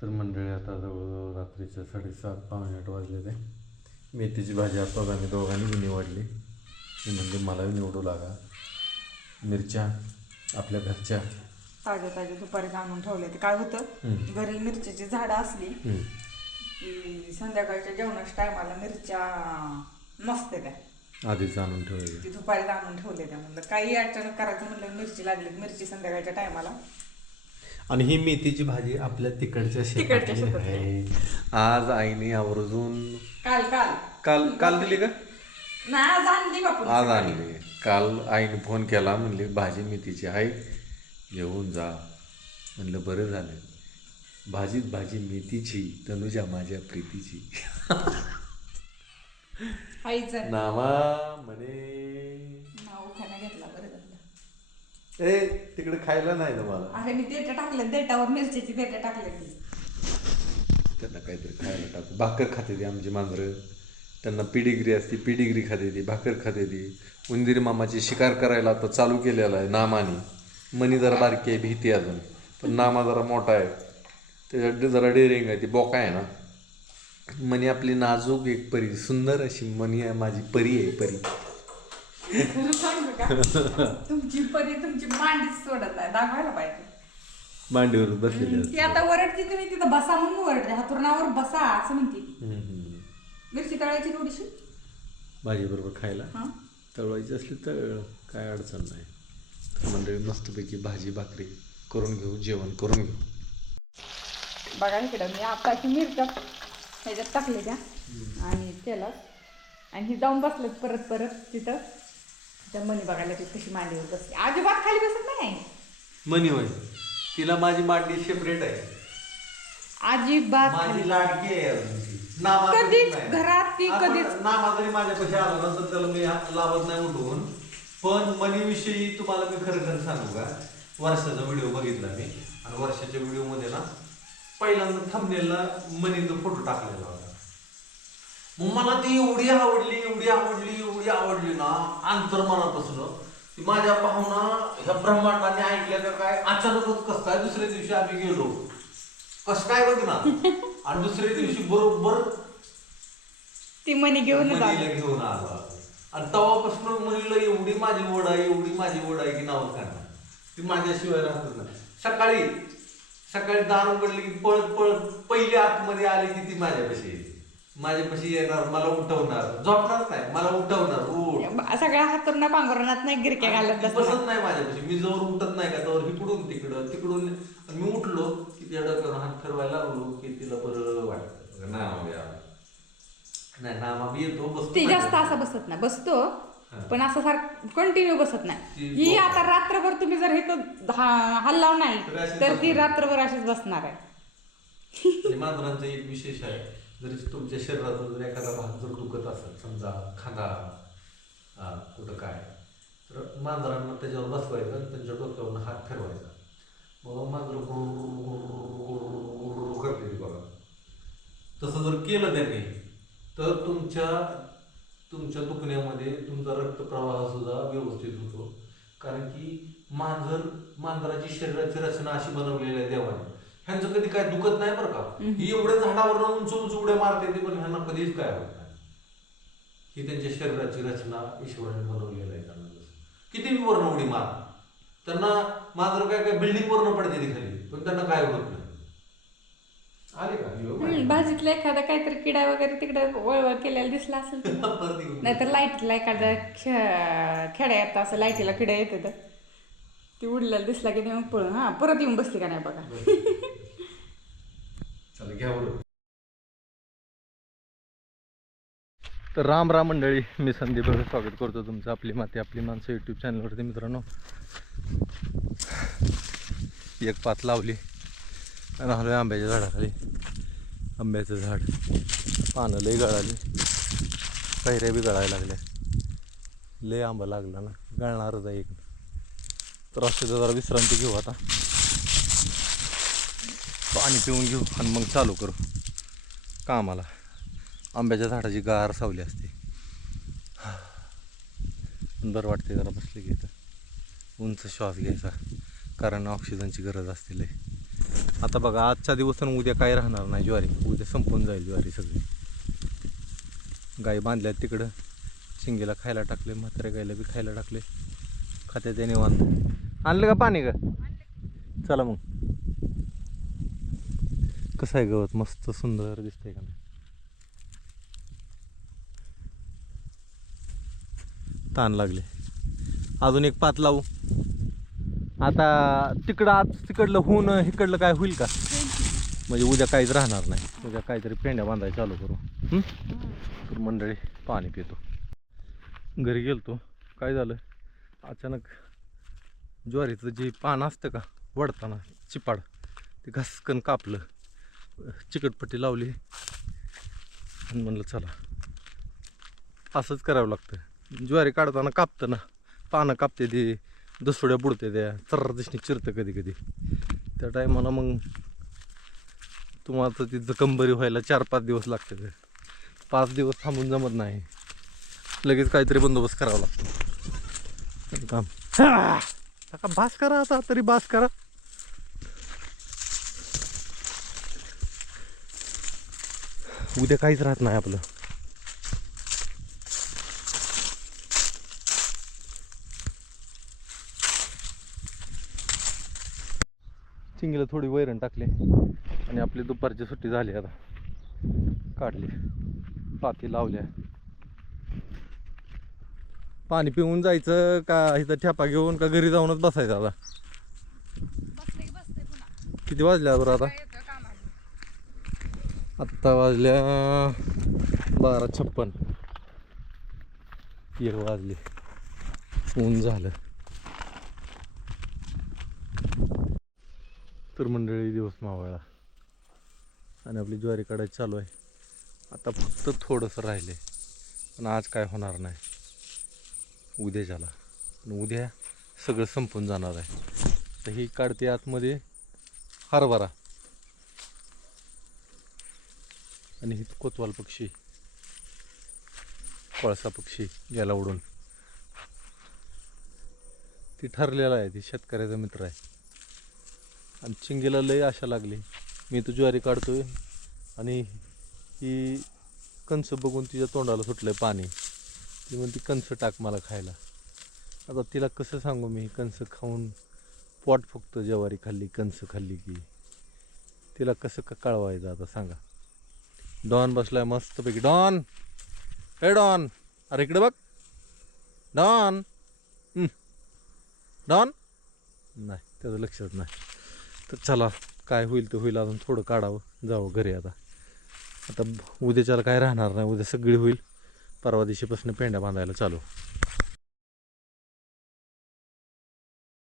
तर मंडळी आता जवळजवळ रात्रीच्या 7:30 पावणे 8 वाजले ते. मेथीची भाजी आत्ताच आम्ही दोघांनी बी निवडली. मी म्हणजे मलाही निवडू लागा. मिरच्या आपल्या घरच्या ताज्या ताज्या दुपारी आणून ठेवले. ते काय होतं, घरी मिरच्याची झाडं असली की संध्याकाळच्या जेवणाच्या टायमाला मिरच्या नसते त्या, आधीच आणून ठेवले. ती दुपारी आणून ठेवले. त्या म्हणलं काही अचानक करायचं म्हणलं, मिरची लागली, मिरची संध्याकाळच्या टायमाला. आणि ही मेथीची भाजी आपल्या तिकडच्या शेतात आहे. आज आईने आवर्जून काल काल काल काल दिली का? नाही, आज आणली बापू. आज आणली. काल आईने फोन केला, म्हणली भाजी मेथीची आहे, घेऊन जा. म्हणलं बरं झालं. भाजीत भाजी मेथीची, तनुजा माझ्या प्रीतीची. आईचं नावा म्हणे नाव खाना घेतला, बरं झालं. ए तिकडे खायला नाही ना मला. अरे मी देठा टाकलं, देठावर मिरच्याची देठा टाकले. त्यांना काहीतरी खायला टाकू. भाकर खाते ती आमची मांजरं. त्यांना पिडिग्री असते, पिडिग्री खाते ती, भाकर खाते ती. उंदीर मामाची शिकार करायला आता चालू केलेला आहे नामाने. मनी जरा बारकी आहे, भीती अजून, पण नामा जरा मोठा आहे, त्याच्यात जरा डेअरिंग आहे. ती बोका आहे ना. मनी आपली नाजूक एक परी, सुंदर अशी मनी आहे, माझी परी आहे, परी. तुमची परी तुमची मांडीच सोडत नाही, दाखवायला पाहिजे. मांडीवर बसलेली ती आता ओरडते, तुम्ही तिथं बसा म्हणून ओरडते, हातुरणावर बसा असं म्हणते. मिरची तळायची थोडीशी भाजी बरोबर खायला. तळवायची असली तर काय अडचण नाही. मंडळी मस्तपैकी भाजी भाकरी करून घेऊ, जेवण करून घेऊ. बघा इकडं मी आताची मिरच्या ह्याच्यात टाकले त्या आणि तेलात, आणि ही जाऊन बसले परत परत तिथं. त्या मनी बघायला ती कशी मांडीवर बसते, अजिबात खाली बसत नाही. मनी होय, तिला माझी मांडी सेपरेट आहे. अजिबात माझी लाडकी आहे अजून ती. कधीच घरात ती कधीच नामा जरी माझ्यापाशी आला नंतर त्याला मी लावत नाही उठवून. पण मनीविषयी तुम्हाला मी खरं खरं सांगू का, वर्षाचा व्हिडिओ बघितला मी, आणि वर्षाच्या व्हिडिओमध्ये ना पहिल्यांदा थंबनेलला मनीचा फोटो टाकलेला होता. मग मला ती एवढी आवडली, एवढी आवडली, एवढी आवडली ना अंतर्मनापासून. ती माझ्या भावना ह्या ब्रह्मांडाने ऐकल्या का काय, अचानकच कसं काय दुसऱ्या दिवशी आम्ही गेलो, कसं काय बघ ना, आणि दुसऱ्या दिवशी बरोबर ती मनी घेऊन घेऊन आला. आणि तेव्हापासून मुलीला एवढी माझी ओढ आहे, एवढी माझी ओढ आहे की नाव काय, ती माझ्याशिवाय राहत नाही. सकाळी सकाळी दार उघडली की पळत पळत पहिली आतमध्ये आली की ती माझ्यापाशी येणार, मला उठवणार, झोपणार नाही, मला उठवणार, उठ. सगळ्या हातून पांघरुणात नाही गिरक्या घालत बसत नाही माझ्यापाशी. मी जवळ उठत नाही का तवर इकडून तिकडं तिकडून. मी उठलो की त्या डोक्यावर हात फिरवायला लागलो की तिला बरं वाटतं. नाही नामा बी येतो, बसतो. ती जास्त असं बसत नाही, बसतो पण असं सारखं कंटिन्यू बसत नाही. ही आता रात्रभर तुम्ही जर इथं हल्लाव नाही तर ती रात्रभर अशीच बसणार आहे. मांजरांचा एक विशेष आहे, जरी तुमच्या शरीराचा जर एखादा भाग जर दुखत असेल, समजा खांदा कुठं काय, तर मांजरांना त्याच्यावर बसवायचं आणि त्यांच्या डोक्यावरून हात फिरवायचा. मग मांजर करते ती बघा. तसं जर केलं त्यांनी तर तुमच्या दुखण्यामध्ये तुमचा रक्तप्रवाह सुद्धा व्यवस्थित होतो. कारण की मांजराची शरीराची रचना अशी बनवलेली आहे देवाने. ह्यांचं कधी काय दुखत नाही बरं का. ही एवढ्या झाडावर उंच उंच उड्या मारते ती, पण ह्यांना कधीच काय होत नाही. ही त्यांच्या शरीराची रचना ईश्वराने बनवलेली आहे. त्यांना किती वर्ण उडी मार, त्यांना मांजर काय बिल्डिंग वर्ण पडते ती खाली, पण त्यांना काय होत नाही. आले का भाजीतला एखादा काहीतरी किडा वगैरे तिकडे वळवळ केलेला दिसला असेल, नाहीतर लाईटला एखादा खेड्यात असं लाईटीला किडा येते तर ती उडलेला दिसला की मग पळून परत येऊन बसली का नाही बघा. चला घ्या. तर राम राम मंडळी, मी संदीप भगत स्वागत करतो तुमचं आपली माती आपली माणसं यूट्यूब चॅनलवरती. मित्रांनो, एक पात लावली आणि आलो आंब्याच्या झाडाखाली. आंब्याचं झाड पानं लई गळाली, कैऱ्या बी गळायला लागल्या, लय आंबा लागला ना, गळणारच आहे एक. तर असे जरा विश्रांती घेऊ, आता पाणी पिऊन घेऊ आणि मग चालू करू कामाला. आंब्याच्या झाडाची गार सावली असते, बरं वाटते जरा बसले की. उंच श्वास घ्यायचा, कारण ऑक्सिजनची गरज असते लय. आता बघा आजचा दिवस आणि उद्या काय राहणार नाही ज्वारी, उद्या संपून जाईल ज्वारी सगळी. गाई बांधल्या तिकडं, शिंगीला खायला टाकले, म्हाताऱ्या गाईला बी खायला टाकले, खात्या त्या निवांत. आणलं का पाणी का? चला मग. कसं आहे गवत, मस्त सुंदर दिसतंय का नाही? ताण लागले. अजून एक पात लावू. आता तिकडं आज तिकडलं होऊन इकडलं काय होईल का? म्हणजे उद्या काहीच राहणार नाही. उद्या काहीतरी पेंड्या बांधायला चालू करू. तर मंडळी पाणी पितो. घरी गेलतो, काय झालं अचानक ज्वारीचं जे पान असतं का वडताना चिपाड, ते घसकन कापलं. चिकटपट्टी लावली आणि म्हणलं चला असंच करावं लागतं. ज्वारी काढताना कापतं ना, पानं कापते ते, दसोड्या बुडते त्या, चर्रा दिसणी चिरतं कधी कधी. त्या टायमाला मग तुम्हाला तर ती जखंबरी व्हायला 4-5 दिवस लागते. 5 दिवस थांबून जमत नाही, लगेच काहीतरी बंदोबस्त करावा लागतो. काम का बास करा, आता तरी बास करा. उद्या काहीच राहत नाही आपलं. चिंगीला थोडी वैरण टाकली आणि आपली दुपारची सुट्टी झाली. आता काढली, पाती लावल्या. पाणी पिऊन जायचं का इथं ठेपा घेऊन, का घरी जाऊनच बसायचं? आता किती वाजल्या बरं? आत्ता वाजल्या 12:56. 1 वाजले, ऊन झालं. तर मंडळी दिवस मावळला आणि आपली ज्वारी काढायची चालू आहे. आता फक्त थोडंसं राहिले, पण आज काय होणार नाही, उद्याच्याला. आणि उद्या सगळं संपून जाणार आहे. तर ही काढते आतमध्ये हरभरा, आणि ही कोतवाल पक्षी, कोळसा पक्षी गेला उडून. ती ठरलेला आहे, ती शेतकऱ्याचा मित्र आहे. आणि चिंगीला लय आशा लागली, मी तू ज्वारी काढतोय आणि ही कणस बघून तिच्या तोंडाला सुटलंय पाणी. ती म्हणते कणस टाक मला खायला. आता तिला कसं सांगू मी, कणस खाऊन पोट फुगतं, ज्वारी खाल्ली कणस खाल्ली की. तिला कसं का कळवायचं आता सांगा. डॉन बसलाय मस्तपैकी. डॉन, हे डॉन, अरे इकडे बघ. डॉन, डॉन नाही, त्याचं लक्षच नाही. तर चला, काय होईल ते होईल, अजून थोडं काढावं, जावं घरी. आता उद्याच्याला काय राहणार नाही, उद्या सगळी होईल. परवा दिवशीपासून पेंड्या बांधायला चालू.